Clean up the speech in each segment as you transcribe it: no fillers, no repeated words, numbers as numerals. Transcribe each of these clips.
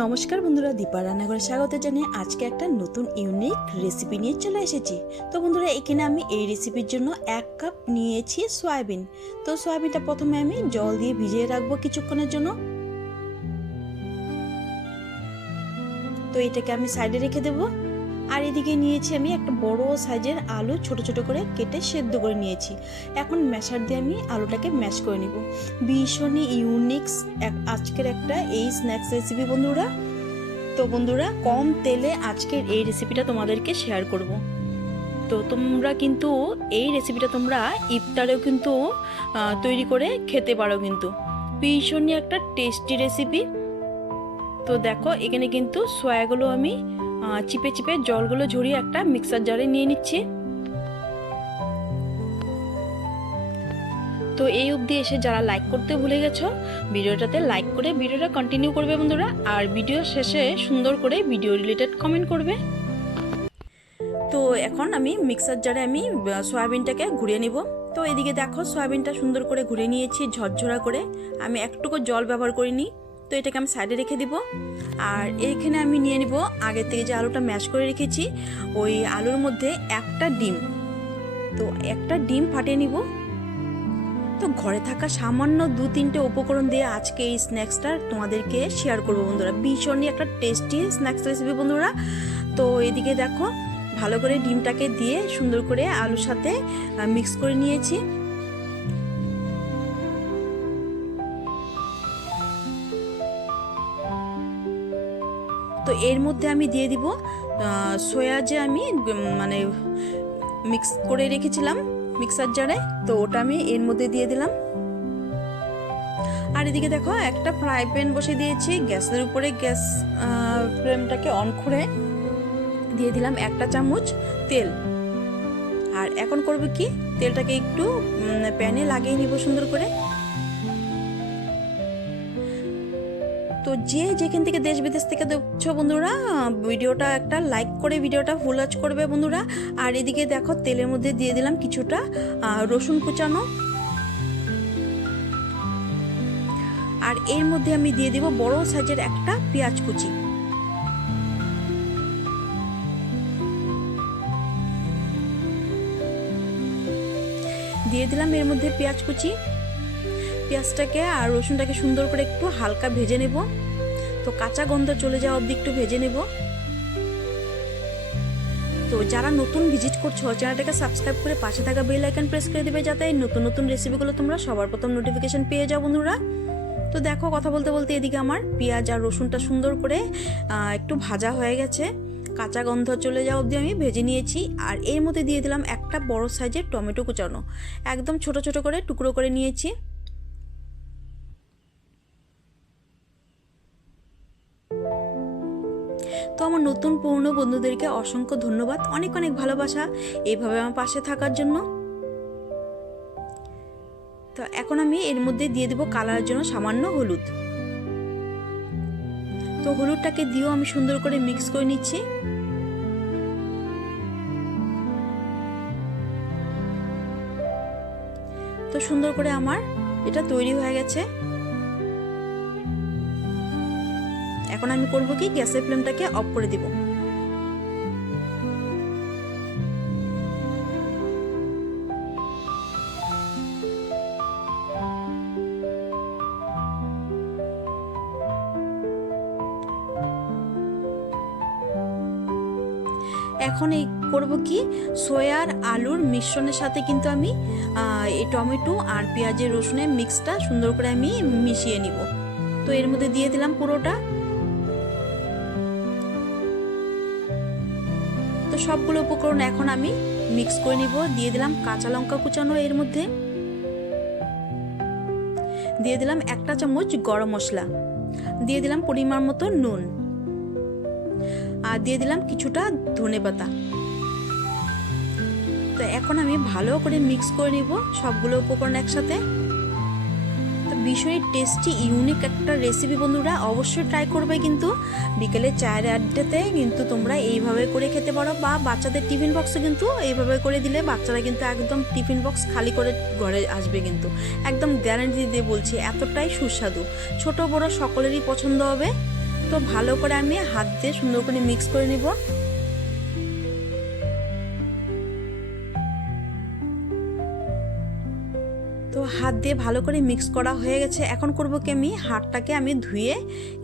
নমস্কার বন্ধুরা, দীপা রান্নাঘরে স্বাগত জানিয়ে আজকে একটা নতুন ইউনিক রেসিপি নিয়ে চলে এসেছি। তো বন্ধুরা, এখানে আমি এই রেসিপির জন্য 1 কাপ নিয়েছি সয়াবিন। তো সয়াবিনটা প্রথমে আমি জল দিয়ে ভিজিয়ে রাখবো কিছুক্ষণের জন্য। তো এটাকে আমি সাইডে রেখে দেবো। আর এদিকে নিয়েছি আমি একটা বড় সাইজের আলু, ছোট ছোট করে কেটে সেদ্ধ করে নিয়েছি। এখন ম্যাশার দিয়ে আমি আলুটাকে ম্যাশ করে নিব। ভীষণই ইউনিক আজকের একটা এই স্ন্যাক্স রেসিপি বন্ধুরা। তো বন্ধুরা, কম তেলে আজকের এই রেসিপিটা তোমাদেরকে শেয়ার করব। তো তোমরা কিন্তু এই রেসিপিটা তোমরা ইফতারেও কিন্তু তৈরি করে খেতে পারো, কিন্তু ভীষণই একটা টেস্টি রেসিপি। তো দেখো, এখানে কিন্তু সয়াগুলো আমি চিপে চিপে জলগুলো ঝরিয়ে একটা মিক্সার জারে নিয়ে নিচ্ছি। তো এই অবধি এসে যারা লাইক করতে ভুলে গেছো, ভিডিওটাতে লাইক করে ভিডিওটা কন্টিনিউ করবে বন্ধুরা। আর ভিডিও শেষে সুন্দর করে ভিডিও রিলেটেড কমেন্ট করবে। তো এখন আমি মিক্সার জারে আমি সয়াবিনটাকে ঘুরিয়ে নিব। তো এদিকে দেখো, সয়াবিনটা সুন্দর করে ঘুরে নিয়েছি ঝরঝরা করে। আমি একটুকু জল ব্যবহার করিনি। তো এটাকে আমি সাইডে রেখে দিব। আর এইখানে আমি নিয়ে নিব আগে থেকে যে আলুটা ম্যাশ করে রেখেছি, ওই আলুর মধ্যে একটা ডিম। তো একটা ডিম ফাটিয়ে নিব। তো ঘরে থাকা সামান্য 2-3টে উপকরণ দিয়ে আজকে এই স্ন্যাক্সটা তোমাদেরকে শেয়ার করবো বন্ধুরা। ভীষণই একটা টেস্টি স্ন্যাক্স রেসিপি বন্ধুরা। তো এদিকে দেখো, ভালো করে ডিমটাকে দিয়ে সুন্দর করে আলুর সাথে মিক্স করে নিয়েছি। তো এর মধ্যে আমি দিয়ে দিব সয়া, যে আমি মানে মিক্স করে রেখেছিলাম মিক্সার জারে। তো ওটা আমি এর মধ্যে দিয়ে দিলাম। আর এদিকে দেখো, একটা ফ্রাই প্যান বসে দিয়েছি গ্যাসের উপরে। গ্যাস ফ্লেমটাকে অন করে দিয়ে দিলাম 1 চামচ তেল। আর এখন করব কি, তেলটাকে একটু প্যানে লাগিয়ে নিব সুন্দর করে। তো যে যেখান থেকে দেশ বিদেশ থেকে দেখছো বন্ধুরা, ভিডিওটা একটা লাইক করে ভিডিওটা ফুল ওয়াচ করবে বন্ধুরা। আর এদিকে দেখো, তেলের মধ্যে দিয়ে দিলাম কিছুটা রসুন কুচানো। আর এর মধ্যে আমি দিয়ে দিব বড় সাইজের একটা পেঁয়াজ কুচি। দিয়ে দিলাম এর মধ্যে পেঁয়াজ কুচি। পেঁয়াজটাকে আর রসুনটাকে সুন্দর করে একটু হালকা ভেজে নেব। তো কাঁচা গন্ধ চলে যাওয়া অবধি একটু ভেজে নেব। তো যারা নতুন ভিজিট করছো, চ্যানেলটাকে সাবস্ক্রাইব করে পাশে থাকা বেল আইকন প্রেস করে দেবে, যাতে নতুন নতুন রেসিপিগুলো তোমরা সবার প্রথম নোটিফিকেশন পেয়ে যাও বন্ধুরা। তো দেখো, কথা বলতে বলতে এদিকে আমার পেঁয়াজ আর রসুনটা সুন্দর করে একটু ভাজা হয়ে গেছে। কাঁচা গন্ধ চলে যাওয়া অবধি আমি ভেজে নিয়েছি। আর এর মধ্যে দিয়ে দিলাম একটা বড় সাইজের টমেটো কুচানো, একদম ছোট ছোট করে টুকরো করে নিয়েছি। তো আমার নতুন পুরনো বন্ধুদেরকে অসংখ্য ধন্যবাদ, অনেক অনেক ভালোবাসা এইভাবে আমার পাশে থাকার জন্য। তো এখন আমি এর মধ্যে দিয়ে দেব কালারের জন্য সামান্য হলুদ। তো হলুদটাকে দিয়েও আমি সুন্দর করে মিক্স করে নিচ্ছি। তো সুন্দর করে আমার এটা তৈরি হয়ে গেছে। এখন আমি করব কি, গ্যাসের ফ্লেমটাকে অফ করে দিব। এখন এই করব কি, সয়ার আলুর মিশ্রণের সাথে কিন্তু আমি এই টমেটো আর পেঁয়াজের রসুনের মিক্সটা সুন্দর করে আমি মিশিয়ে নিব। তো এর মধ্যে দিয়ে দিলাম পুরোটা। তো সবগুলো উপকরণ এখন আমি মিক্স করে নিব। দিয়ে দিলাম কাঁচা লঙ্কা কুচানো এর মধ্যে। দিয়ে দিলাম 1 চামচ গরম মশলা। দিয়ে দিলাম পরিমাণ মতো নুন। আর দিয়ে দিলাম কিছুটা ধনেপাতা। তো এখন আমি ভালো করে মিক্স করে নিব সবগুলো উপকরণ একসাথে। তো ভীষণই টেস্টি ইউনিক একটা রেসিপি বন্ধুরা, অবশ্যই ট্রাই করবে। কিন্তু বিকেলে চায়ের আড্ডাতে কিন্তু তোমরা এইভাবে করে খেতে পারো, বা বাচ্চাদের টিফিন বক্সে কিন্তু এইভাবে করে দিলে বাচ্চারা কিন্তু একদম টিফিন বক্স খালি করে ঘরে আসবে। কিন্তু একদম গ্যারান্টি দিয়ে বলছি, এতটাই সুস্বাদু, ছোট বড় সকলেরই পছন্দ হবে। তো ভালো করে আমি হাত দিয়ে সুন্দর করে মিক্স করে নিব। তো হাত দিয়ে ভালো করে মিক্স করা হয়ে গেছে। এখন করব কি, আমি হাতটাকে আমি ধুয়ে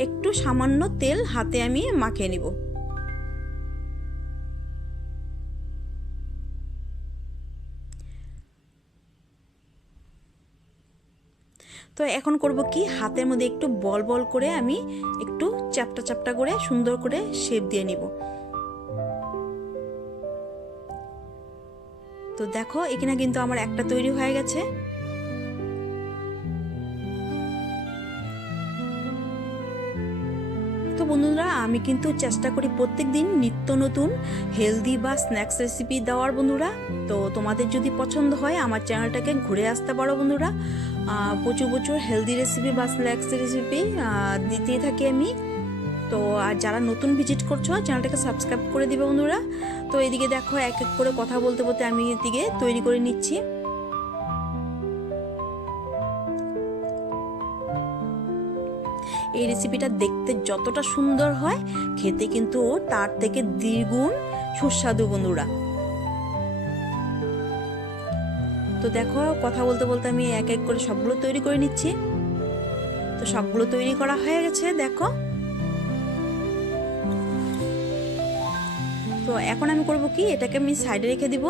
একটু সামান্য তেল হাতে আমি মাখিয়ে নিব। তো এখন করব কি, হাতের মধ্যে একটু বল বল করে আমি একটু চ্যাপটা চ্যাপটা করে সুন্দর করে শেপ দিয়ে নিব। তো দেখো এখানে কিন্তু আমার একটা তৈরি হয়ে গেছে। তো বন্ধুরা, আমি কিন্তু চেষ্টা করি প্রত্যেক দিন নিত্য নতুন হেলদি বা স্ন্যাক্স রেসিপি দেওয়ার বন্ধুরা। তো তোমাদের যদি পছন্দ হয় আমার চ্যানেলটাকে ঘুরে আসতে পারো বন্ধুরা। প্রচুর প্রচুর হেলদি রেসিপি বা স্ন্যাক্স রেসিপি দিতেই থাকি আমি। তো আর যারা নতুন ভিজিট করছো চ্যানেলটাকে সাবস্ক্রাইব করে দিবে বন্ধুরা। তো এদিকে দেখো এক এক করে কথা বলতে বলতে আমি এদিকে তৈরি করে নিচ্ছি। এই রেসিপিটা দেখতে যতটা সুন্দর হয়, খেতে কিন্তু তার থেকে দ্বিগুণ সুস্বাদু বন্ধুরা। তো দেখো কথা বলতে বলতে আমি এক এক করে সবগুলো তৈরি করে নিচ্ছি। তো সবগুলো তৈরি করা হয়ে গেছে দেখো। তো এখন আমি করব কি, এটাকে আমি সাইডে রেখে দিব।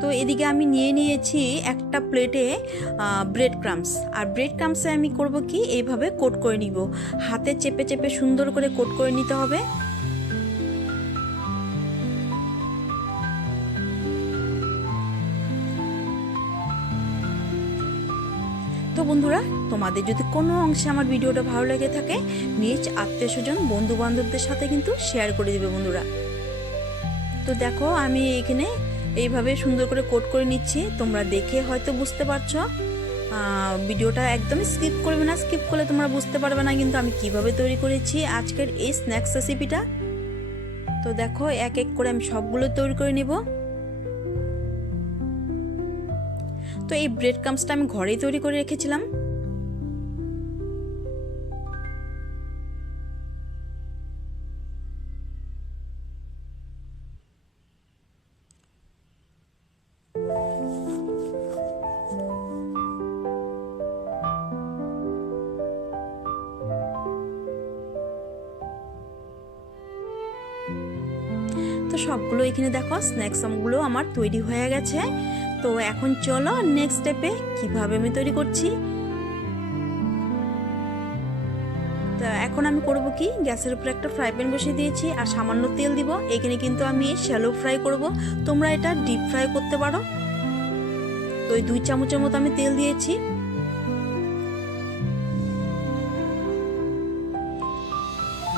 তো এদিকে আমি নিয়ে নিয়েছি একটা প্লেটে ব্রেড ক্রাম্বস। আর ব্রেড ক্রাম্বসে আমি করব কি, এইভাবে কোট করে নিব। হাতে চেপে চেপে সুন্দর করে কোট করে নিতে হবে। তো বন্ধুরা, তোমাদের যদি কোনো অংশে আমার ভিডিওটা ভালো লেগে থাকে, নিজ আত্মীয় স্বজন বন্ধু বান্ধবদের সাথে কিন্তু শেয়ার করে দিবে বন্ধুরা। তো দেখো আমি এখানে এইভাবে সুন্দর করে কোট করে নিচ্ছি। তোমরা দেখে হয়তো বুঝতে পারছো। ভিডিওটা একদমই স্কিপ করবে না, স্কিপ করলে তোমরা বুঝতে পারবে না কিন্তু আমি কিভাবে তৈরি করেছি আজকের এই স্ন্যাক্স রেসিপিটা। তো দেখো এক এক করে আমি সবগুলো তৈরি করে নিব। তো এই ব্রেড ক্রাম্বসটা আমি ঘরেই তৈরি করে রেখেছিলাম। তো সবগুলো এখানে দেখো স্ন্যাক্সগুলো আমার তৈরি হয়ে গেছে। তো এখন চলো নেক্সট স্টেপে কিভাবে আমি তৈরি করছি। তো এখন আমি করব কি, গ্যাসের উপরে একটা ফ্রাই প্যান বসিয়ে দিয়েছি আর সামান্য তেল দিব। এখানে কিন্তু আমি শ্যালো ফ্রাই করব, তোমরা এটা ডিপ ফ্রাই করতে পারো। তো ওই 2 চামচের মতো আমি তেল দিয়েছি।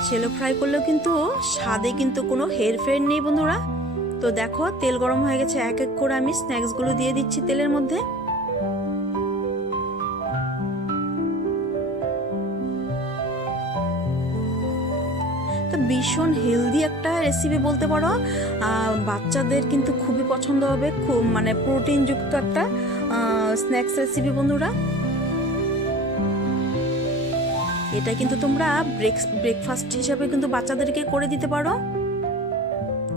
শ্যালো ফ্রাই করলেও কিন্তু স্বাদে কিন্তু কোনো হেরফের নেই বন্ধুরা। তো দেখো তেল গরম হয়ে গেছে, এক এক করে আমি স্ন্যাক্সগুলো দিয়ে দিচ্ছি তেলের মধ্যে। তো ভীষণ হেলদি একটা রেসিপি বলতে পারো। বাচ্চাদের কিন্তু খুবই পছন্দ হবে, খুব মানে প্রোটিনযুক্ত একটা স্ন্যাক্স রেসিপি বন্ধুরা। এটা কিন্তু তোমরা ব্রেকফাস্ট হিসাবে কিন্তু বাচ্চাদেরকে করে দিতে পারো।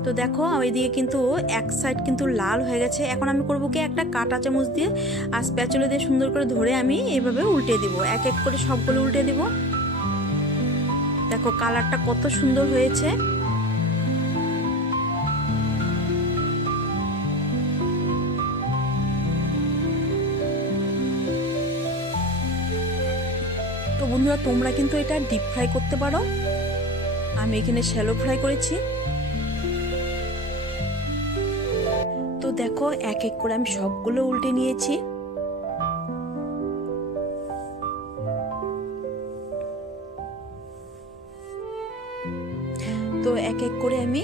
তো দেখো ওইদিকে কিন্তু এক সাইড কিন্তু লাল হয়ে গেছে। এখন আমি করবো কি, একটা কাঁটা চামচ দিয়ে আর স্প্যাচুলা দিয়ে সুন্দর করে ধরে আমি এইভাবে উল্টে দিব। এক এক করে সবগুলো উল্টে দিব। দেখো কালারটা কত সুন্দর হয়েছে। তো বন্ধুরা, তোমরা কিন্তু এটা ডিপ ফ্রাই করতে পারো। আমি এখানে শ্যালো ফ্রাই করেছি। তো দেখো এক এক করে আমি সবগুলো উল্টে নিয়েছি। তো এক এক করে আমি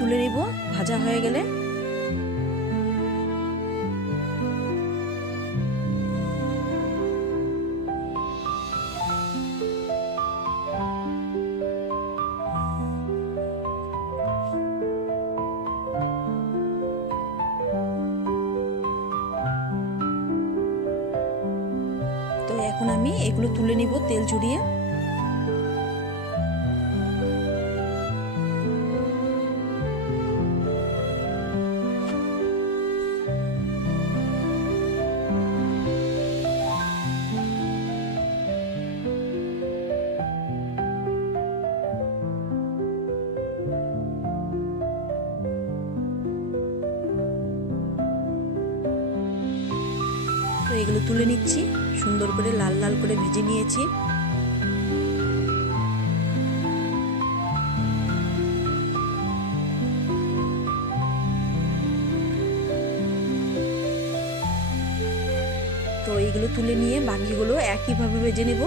তুলে নিব ভাজা হয়ে গেলে। আমি এগুলো তুলে নিব তেল ঝরিয়ে। তো এগুলো তুলে নিচ্ছি, সুন্দর করে লাল লাল করে ভেজে নিয়েছি। তো এইগুলো তুলে নিয়ে বাকিগুলো একইভাবে ভেজে নেব।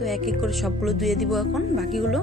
তো এক এক করে সবগুলো ধুয়ে দিব এখন বাকিগুলো।